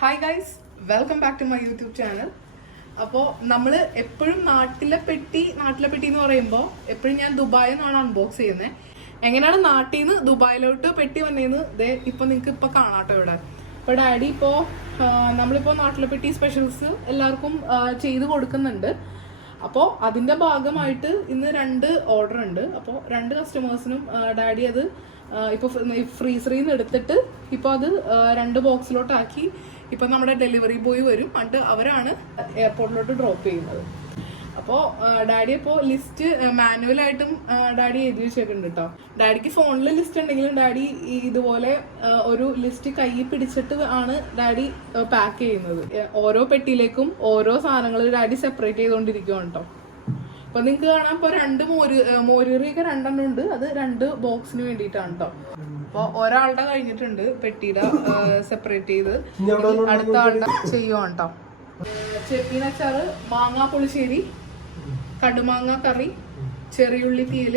Hi guys welcome back to my YouTube channel അപ്പോൾ നമ്മൾ എപ്പോഴും നാട്ടിലെ പെട്ടി നാട്ടിലെ പെട്ടി എന്ന് പറയുമ്പോൾ എപ്പോഴും ഞാൻ ദുബായിൽ നിന്നാണ് അൺബോക്സ് ചെയ്യുന്നത് എങ്ങനെയാണ് നാട്ടിൽ നിന്ന് ദുബായിലോട്ട് പെട്ടി വന്നതെന്ന് ഇതേ ഇപ്പോൾ നിങ്ങൾക്ക് ഇപ്പോൾ കാണാട്ടോ ഇവിടെ. അപ്പോൾ ഡാഡി ഇപ്പോൾ നമ്മളിപ്പോൾ നമ്മളിപ്പോ നാട്ടിലെ പെട്ടി സ്പെഷ്യൽസ് എല്ലാവർക്കും ചെയ്ത് കൊടുക്കുന്നുണ്ട്. അപ്പോൾ അതിന്റെ ഭാഗമായിട്ട് ഇന്ന് രണ്ട് ഓർഡർ ഉണ്ട്. അപ്പോൾ രണ്ട് കസ്റ്റമേഴ്സിനും ഡാഡി അത് ഇപ്പോൾ ഫ്രീസറിൽ നിന്ന് എടുത്തിട്ട് ഇപ്പോൾ അത് രണ്ട് ബോക്സിലോട്ടാക്കി ഇപ്പോൾ നമ്മുടെ ഡെലിവറി ബോയ് വരും. അണ്ട് അവരാണ് എയർപോർട്ടിലോട്ട് ഡ്രോപ്പ് ചെയ്യുന്നത്. അപ്പോൾ ഡാഡി ഇപ്പോൾ ലിസ്റ്റ് മാനുവലായിട്ടും ഡാഡി എഴുതി വെച്ചേക്കുന്നുണ്ട് കേട്ടോ ഡാഡിക്ക് ഫോണിൽ ലിസ്റ്റ് ഉണ്ടെങ്കിലും ഡാഡി ഇതുപോലെ ഒരു ലിസ്റ്റ് കൈ പിടിച്ചിട്ട് ആണ് ഡാഡി പാക്ക് ചെയ്യുന്നത്. ഓരോ പെട്ടിയിലേക്കും ഓരോ സാധനങ്ങൾ ഡാഡി സെപ്പറേറ്റ് ചെയ്തുകൊണ്ടിരിക്കുകയാണ് കേട്ടോ അപ്പൊ നിങ്ങൾക്ക് കാണാം ഇപ്പൊ രണ്ട് മോര് ഏ, മോരുകറിയൊക്കെ രണ്ടെണ്ണം ഉണ്ട്. അത് രണ്ട് ബോക്സിന് വേണ്ടിയിട്ടാണ് കേട്ടോ അപ്പൊ ഒരാളുടെ കഴിഞ്ഞിട്ടുണ്ട് പെട്ടിയുടെ സെപ്പറേറ്റ് ചെയ്ത്. അടുത്ത ആളുടെ ചെയ്യുവാണ് കേട്ടോ ചെപ്പീനച്ചാറ് മാങ്ങാ പുളിശ്ശേരി കടുമാങ്ങ കറി ചെറിയുള്ളി തീയൽ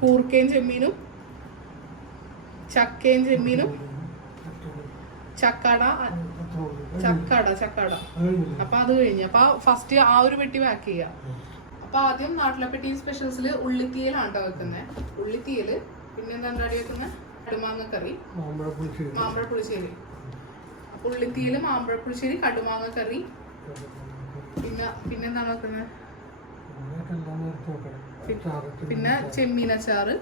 കൂർക്കയും ചെമ്മീനും ചക്കയും ചെമ്മീനും ചക്കട ചക്കട ചക്കട. അപ്പൊ അത് കഴിഞ്ഞ്. അപ്പൊ ഫസ്റ്റ് ആ ഒരു പെട്ടി പാക്ക് ചെയ്യാം. അപ്പൊ ആദ്യം നാട്ടിലെ പെട്ടി സ്പെഷ്യൽസിൽ ഉള്ളിത്തീയലാണ് കേട്ടോ വെക്കുന്നത് ഉള്ളിത്തീയൽ പിന്നെ എന്താ ഉണ്ടാടി വെക്കുന്നത് കടുമാങ്ങ കറി മാമ്പഴ പുളിശ്ശേരി അപ്പൊ ഉള്ളിത്തീയൽ മാമ്പഴ പുളിശ്ശേരി കടുമാങ്ങ കറി പിന്നെ പിന്നെന്താണ് വെക്കുന്നത് പിന്നെ ചെമ്മീനച്ചാറ്.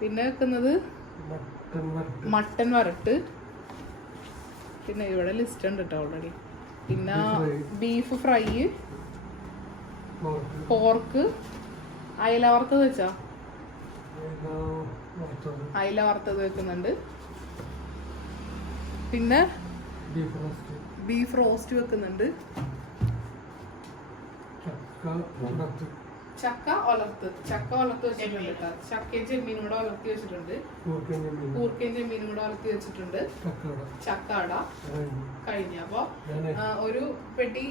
പിന്നെ വെക്കുന്നത് മട്ടൻ വരട്ട്. പിന്നെ ഇവിടെ ലിസ്റ്റ് ഉണ്ട് കേട്ടോ ഓൾറെഡി പിന്നെ ബീഫ് ഫ്രൈ. പോർക്ക്. അയല വറുത്തത് വെച്ചോ? അയല വറുത്തത് വെക്കുന്നുണ്ട്. പിന്നെ ബീഫ് റോസ്റ്റ് വെക്കുന്നുണ്ട്. ചക്ക ഒലർത്ത്. ചക്ക ഒലർത്ത് വെച്ചിട്ടുണ്ട് കേട്ടോ. ചക്കയും ചെമ്മീനും കൂടെ ഒലർത്തി വെച്ചിട്ടുണ്ട്. കൂർക്കയും ചെമ്മീനും കൂടെ ഒലർത്തി വെച്ചിട്ടുണ്ട്. ചക്കാട കഴിഞ്ഞ. അപ്പൊ ഒരു പെട്ടി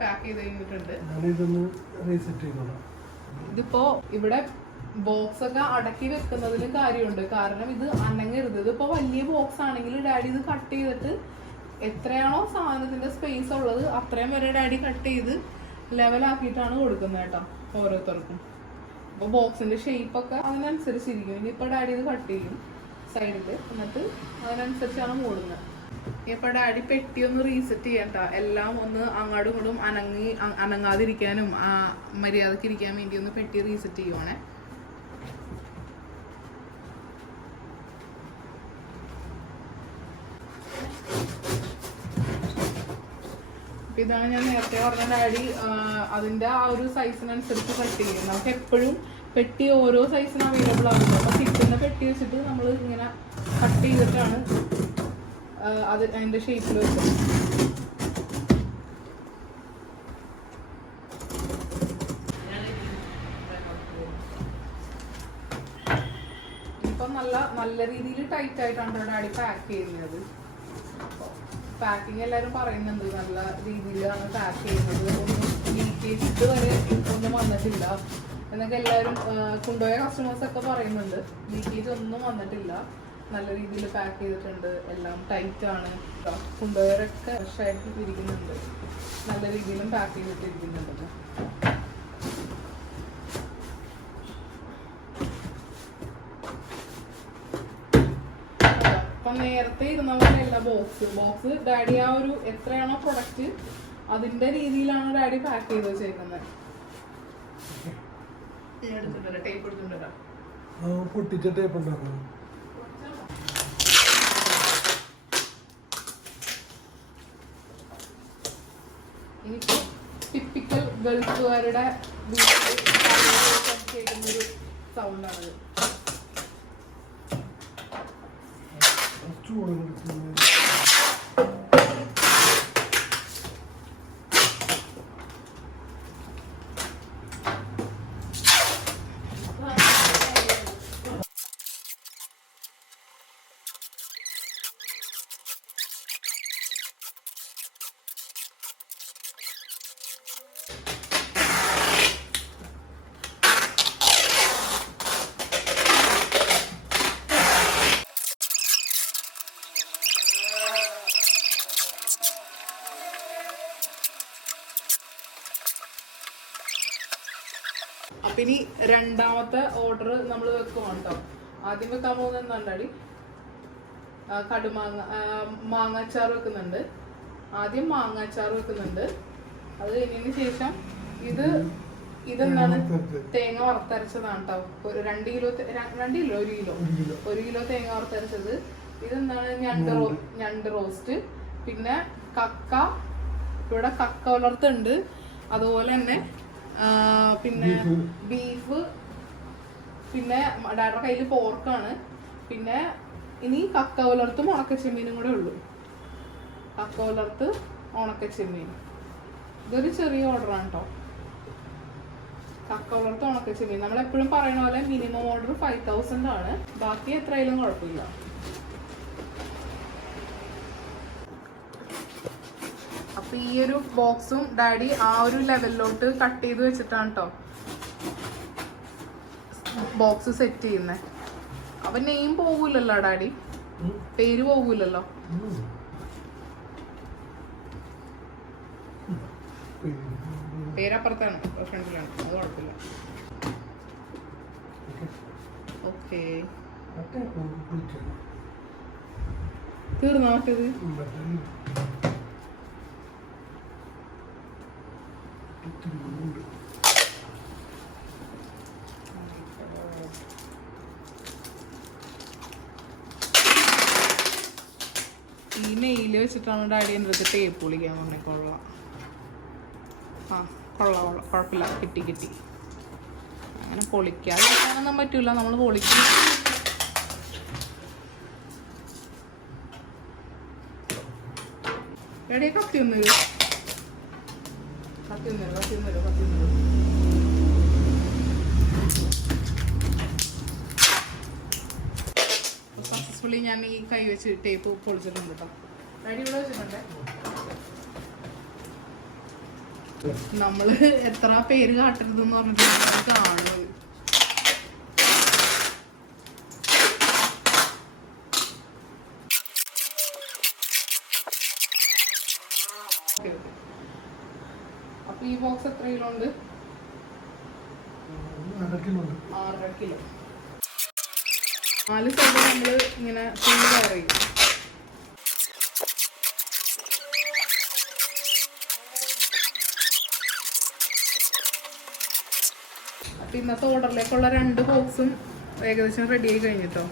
പാക്ക് ചെയ്ത് കഴിഞ്ഞിട്ടുണ്ട്. ഇതിപ്പോ ഇവിടെ ബോക്സ് ഒക്കെ അടക്കി വെക്കുന്നതിൽ കാര്യമുണ്ട്. കാരണം ഇത് അനങ്ങരുത്. ഇതിപ്പോ വലിയ ബോക്സ് ആണെങ്കിൽ ഡാഡി ഇത് കട്ട് ചെയ്തിട്ട് എത്രയാണോ സാധനത്തിന്റെ സ്പേസ് ഉള്ളത് അത്രയും വരെ ഡാഡി കട്ട് ചെയ്ത് ലെവലാക്കിയിട്ടാണ് കൊടുക്കുന്നത് കേട്ടോ ഓരോരുത്തർക്കും. അപ്പൊ ബോക്സിന്റെ ഷേപ്പ് ഒക്കെ അതിനനുസരിച്ചിരിക്കും. ഇനിയിപ്പോ ഡാഡി ഇത് കട്ട് ചെയ്യും സൈഡിൽ എന്നിട്ട് അതിനനുസരിച്ചാണ് മൂടുന്നത്. ഇപ്പൊ ഡാഡി പെട്ടി ഒന്ന് റീസെറ്റ് ചെയ്യണ്ട എല്ലാം ഒന്ന് അങ്ങോട്ടും ഇങ്ങോട്ടും അനങ്ങി അനങ്ങാതിരിക്കാനും ആ, മര്യാദയ്ക്ക് ഇരിക്കാൻ വേണ്ടി ഒന്ന് പെട്ടി റീസെറ്റ് ചെയ്യുവാണേ. അപ്പൊ ഇതാണ് ഞാൻ നേരത്തെ പറഞ്ഞ ഡാഡി അതിന്റെ ആ ഒരു സൈസിനനുസരിച്ച് കട്ട് ചെയ്യും നമുക്ക് എപ്പോഴും പെട്ടി ഓരോ സൈസിന് അവൈലബിൾ ആകുന്നു അപ്പൊ കിട്ടുന്ന പെട്ടി വെച്ചിട്ട് നമ്മൾ ഇങ്ങനെ കട്ട് ചെയ്തിട്ടാണ് അത് അതിന്റെ ഷേപ്പിൽ ഇപ്പം നല്ല നല്ല രീതിയിൽ ടൈറ്റ് ആയിട്ടാണ് ഡാഡി പാക്ക് ചെയ്യുന്നത്. പാക്കിങ് എല്ലാവരും പറയുന്നുണ്ട് നല്ല രീതിയിലാണ് പാക്ക് ചെയ്യുന്നത്. ഒന്നും ലീക്കേജ് ഇതുവരെ ഒന്നും വന്നിട്ടില്ല. എന്നൊക്കെ എല്ലാവരും കൊണ്ടുപോയ കസ്റ്റമേഴ്സ് ഒക്കെ പറയുന്നുണ്ട്. ലീക്കേജ് ഒന്നും വന്നിട്ടില്ല. നല്ല രീതിയിൽ പാക്ക് ചെയ്തിട്ടുണ്ട്. എല്ലാം ടൈറ്റ് ആണ്. കൊണ്ടുപോയവരൊക്കെ ഫ്രഷായിട്ട് ഇരിക്കുന്നുണ്ട്. നല്ല രീതിയിലും പാക്ക് ചെയ്തിട്ട് ഇരിക്കുന്നുണ്ട് അപ്പൊ നേരത്തെ ഇരുന്ന പോലെയല്ല ബോക്സ് ബോക്സ് ഡാഡി ആ ഒരു എത്രയാണോ പ്രൊഡക്റ്റ് അതിന്റെ രീതിയിലാണ് ഡാഡി പാക്ക് ചെയ്ത് വെച്ചേക്കുന്നത് ടേപ്പ് എടുത്തിട്ടുണ്ടോ പൊട്ടിച്ച ടേപ്പ് ഉണ്ടാക്കണം. ഇനിയിപ്പോ ടിപ്പിക്കൽ ഗൾഫുകാരുടെ വീട്ടിൽ കേൾക്കുന്ന ഒരു സൗണ്ടാണത് ചൂട് അപ്പൊ ഇനി രണ്ടാമത്തെ ഓർഡർ നമ്മൾ വെക്കുവാണ് കേട്ടോ ആദ്യം വെക്കാൻ പോകുന്നത് എന്താണ്ടാടി? കടുമാങ്ങ മാങ്ങാച്ചാർ വെക്കുന്നുണ്ട്. ആദ്യം മാങ്ങാച്ചാർ വെക്കുന്നുണ്ട്. അത് കഴിഞ്ഞതിന് ശേഷം ഇത് ഇതെന്താണ്? തേങ്ങ വറുത്തരച്ചതാണ് കേട്ടോ ഒരു രണ്ട് കിലോ രണ്ട് കിലോ ഒരു കിലോ. ഒരു കിലോ. തേങ്ങ വറുത്തരച്ചത്. ഇതെന്താണ്? ഞണ്ട് റോ ഞണ്ട് റോസ്റ്റ്. പിന്നെ കക്ക. ഇവിടെ കക്ക വളർത്തുണ്ട് അതുപോലെ തന്നെ പിന്നെ ബീഫ് പിന്നെ ഡയറക്റ്റ് കയ്യിൽ പോർക്കാണ് പിന്നെ ഇനി കക്ക പുലർത്തും ഉണക്കച്ചെമ്മീനും കൂടെ ഉള്ളൂ. കക്ക പുലർത്ത് ഉണക്കച്ചെമ്മീൻ. ഇതൊരു ചെറിയ ഓർഡറാണ് കേട്ടോ കക്ക വളർത്ത് ഉണക്കച്ചെമ്മീൻ. നമ്മൾ എപ്പോഴും പറയുന്ന പോലെ മിനിമം ഓർഡർ ഫൈവ് തൗസൻഡ് ആണ്. ബാക്കി എത്രയായാലും കുഴപ്പമില്ല. അപ്പൊ ഈ ഒരു ബോക്സും ഡാഡി ആ ഒരു ലെവലിലോട്ട് കട്ട് ചെയ്ത് വെച്ചിട്ടാണ് കേട്ടോ ബോക്സ് സെറ്റ് ചെയ്യുന്നത് അപ്പൊ നെയിം പോകൂലല്ലോ ഡാഡി പേര് പോകൂലല്ലോ. പേരപ്പുറത്താണ്. ഫ്രണ്ടിലാണ്. അത് കുഴപ്പമില്ല. ഓക്കേ. ഓക്കെ ആ ടേപ്പ് ഒന്ന് തീർന്നോ മറ്റേത്? ഈ നെയ്യിൽ വെച്ചിട്ടാണ് ഡാഡി എന്റെ അടുത്ത് ടേപ്പ് പൊളിക്കാൻ പറഞ്ഞേ കൊള്ളാം. ആ കൊള്ളാം കൊള്ളാം. കുഴപ്പമില്ല. കിട്ടി കിട്ടി. അങ്ങനെ പൊളിക്കാതെ വെക്കാനൊന്നും പറ്റൂല. നമ്മൾ പൊളിക്കും. എടേ കത്തി ഒന്ന് സക്സസ്ഫുള്ളി ഞാൻ ഈ കൈ വെച്ച് ടേപ്പ് പൊളിച്ചിട്ടുണ്ട് കേട്ടോ നമ്മൾ എത്ര പേര് കാട്ടരുതെന്ന് പറഞ്ഞിട്ട് കാണുന്നത്. അപ്പൊ ഈ ബോക്സ് എത്ര കിലോ ഉണ്ട് ആറര കിലോ നാല് സൈഡ് നമ്മൾ ഇങ്ങനെ ഫുള്ള് കയർ ചെയ്യും. അപ്പൊ ഇന്നത്തെ ഓർഡറിലേക്കുള്ള രണ്ട് ബോക്സും ഏകദേശം റെഡി ആയി കഴിഞ്ഞിട്ടോ?